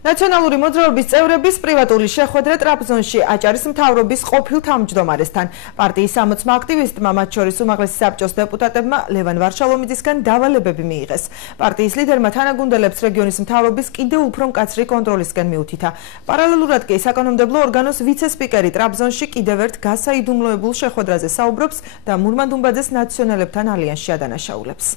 ნაციონალური მოძრაობის წევრების პრივატული შეხვედრა ტრაბზონში აჭარის მთავრობის ყოფილ თავმჯდომარესთან. პარტიის 60 აქტივისტმა, მათ შორის უმაღლესი საბჭოს დეპუტატებმა ლევან ვარშალომიძისგან დავალებები მიიღეს. პარტიის ლიდერმა თანაგუნდელებს რეგიონის მთავრობის კიდევ უფრო მკაცრი კონტროლისკენ მიუთითა. პარალელურად კი საკანონმდებლო ორგანოს ვიცე-სპიკერი ტრაბზონში კიდევ ერთ გასაიდუმლოებულ შეხვედრაზე საუბრობს და მურმან-დუმბაძეს ნაციონალებთან ალიანსში ადანაშაულებს.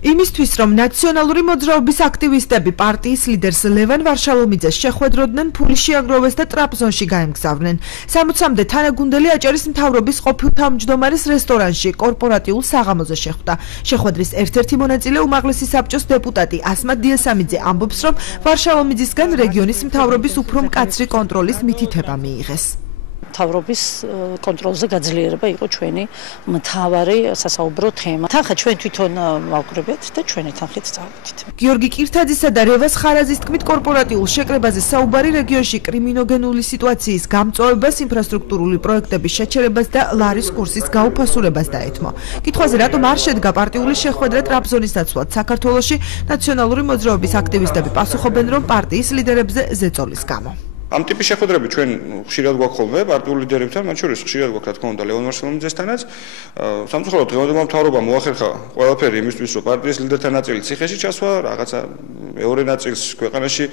იმისთვის, რომ ნაციონალური მოძრაობის აქტივისტები პარტიის ლიდერს ლევან ვარშალომიძეს შეხვედროდნენ, ფული შეაგროვეს და ტრაბზონში გაემგზავრნენ. 60-მდე თანაგუნდელი აჭარის მთავრობის ყოფილ თავმჯდომარის რესტორანში კორპორატიულ საღამოზე შეხვდა. შეხვედრის ერთ-ერთი მონაწილე უმაღლესი საბჭოს დეპუტატი ასმად დიასამიძე ამბობს, რომ ვარშალომიძისგან რეგიონის მთავრობის უფრო მკაცრი კონტროლის მითითება მიიღეს. მთავრობის კონტროლზე გაძლიერება იყო ჩვენი მთავარი სასაუბრო თემა. თანხა ჩვენ თვითონ ვაგროვებთ და ჩვენი თანხით წავედით. გიორგი კირთაძისა და რევას ხარაზის თქმით, კორპორატიულ შეკრებაზე საუბარი რეგიონში კრიმინოგენული სიტუაციის გამწვავებას, ინფრასტრუქტურული პროექტების შეჩერებას და ლარის კურსის გაუფასურებას დაეთმო. კითხვაზე, რატომ არ შედგა პარტიული შეხვედრა ტრაბზონის ნაცვლად საქართველოში, ნაციონალური მოძრაობის აქტივისტები პასუხობენ, რომ პარტიის ლიდერებზე ზეწოლის გამო. ამ ტიპის შეხვედრები ჩვენ ხშირად გვაქვს ხოლმე პარტიულ ლიდერებთან, მათ შორის ხშირად გვაქვს, რა თქმა უნდა, ლევან ვარშალომიძესთანაც. სამწუხაროდ დღევანდელმა მთავრობამ მოახერხა ყველაფერი იმისთვის, რომ პარტიის ლიდერთა ნაწილი ციხეში ჩასვა, რაღაცა მეორე ნაწილს ქვეყანაში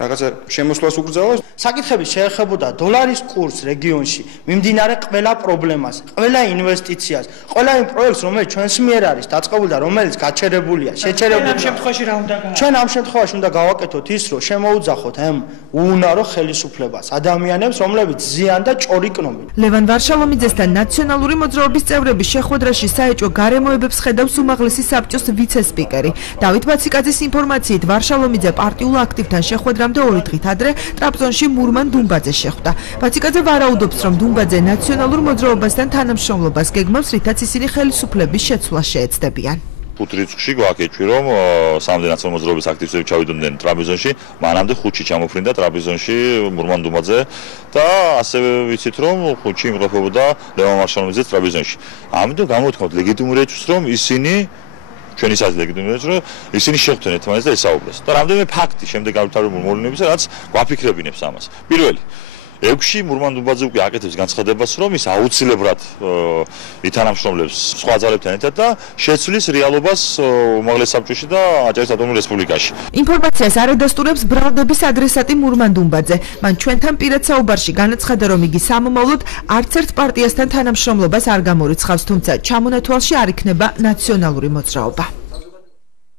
რაღაცა შემოსვლას უკრძალავს. საკითხები შეეხებოდა დოლარის კურსს რეგიონში, მიმდინარე ყველა პრობლემას, ყველა ინვესტიციას, ყველა იმ პროექტს, რომელიც ჩვენს მიერ არის დაწყებული და რომელიც გაჩერებულია, შეჩერებულია. ამ შემთხვევაში რა უნდა გავაკეთოთ? ჩვენ ამ შემთხვევაში უნდა გავაკეთოთ ის, რომ შემოუძახოთ ამ უუნარო ხელისუფლებას, ადამიანებს, რომლებიც ზიან და ჭორიკნობენ. ლევან ვარშალომიძესთან ნაციონალური მოძრაობის წევრების შეხვედრაში საეჭვო გარემოებებს ხედავს უმაღლესი საბჭოს ვიცე-სპიკერი. დავით ბაციკაძის ინფორმაციით, ვარშალომიძე პარტიულ აქტივთან შეხვედრამდე 2 დღით ადრე ტრაბზონში მურმან-დუმბაძეს შეხვდა. ბაციკაძე ვარაუდობს, რომ დუმბაძე ნაციონალურ მოძრაობასთან თანამშრომლობას გეგმავს, რითაც ისინი ხელისუფლების შეცვლას შეეცდებიან. 5 რიცხვში გვაქეჩვი, რომ სამამდე ნაციონალური მოძრაობის აქტივისტები ჩავიდნენ ტრაბზონში, მანამდე 5-ში ჩამოფრინდა ტრაბზონში მურმან-დუმბაძე და ასევე ვიცით, რომ 5-ში იმყოფებოდა ლევან ვარშალომიძე ტრაბზონში. ამიტომ გამოთქვათ ლეგიტიმური ეჭვს, რომ ისინი ჩვენი საზრით ლეგიტიმური ეჭვს, რომ ისინი შეხვდნენ ერთმანეთს და ესაუბრეს. და რამდენიმე ფაქტი შემდეგ განვითარებულ მოვლენებისა, რაც გვაფიქრებინებს ამას. პირველი 6-ში მურმან-დუმბაძე უკვე აკეთებს განცხადებას, რომ ის აუცილებლად ითანამშრომლებს სხვა ძალებთან ერთად და შეცვლის რეალობას უმაღლეს საბჭოში და აჭარის ავტონომიურ რესპუბლიკაში. ინფორმაციას არ ადასტურებს ბრალდების ადრესატი მურმან-დუმბაძე. მან ჩვენთან პირად საუბარში განაცხადა, რომ იგი სამომავლოდ არც ერთ პარტიასთან თანამშრომლობას არ გამორიცხავს, თუმცა ჩამონათვალში არ იქნება ნაციონალური მოძრაობა.